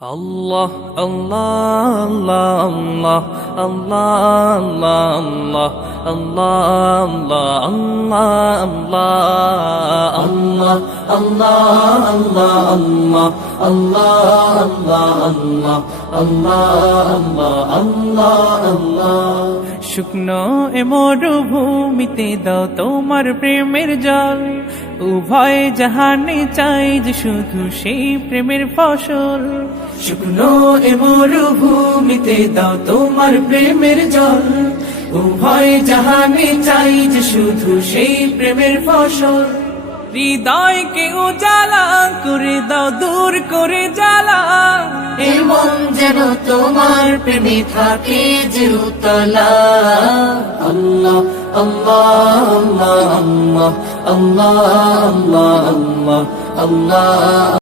আল্লাহ আল্লাহ আল্লাহ আল্লাহ আল্লাহ আল্লাহ আল্লাহ আল্লাহ আল্লাহ আল্লাহ আল্লাহ আল্লাহ আল্লাহ আল্লাহ আল্লাহ শুকনো এ মরুভূমিতে দাও তোমার প্রেমের জল উভয় জাহানে চাই যে শুধু সেই প্রেমের ফসল শুকনো এ মরুভূমিতে দাও তোমার প্রেমের জল উভয় জাহানে চাই যে শুধু সেই প্রেমের ফসল হৃদয়কে উজালা করে দাও দূর করে জ্বালা এমন যেন তোমার প্রেমে থাকে যে উতলা আল্লাহ আল্লাহ আল্লাহ আল্লাহ আল্লাহ আল্লাহ আল্লাহ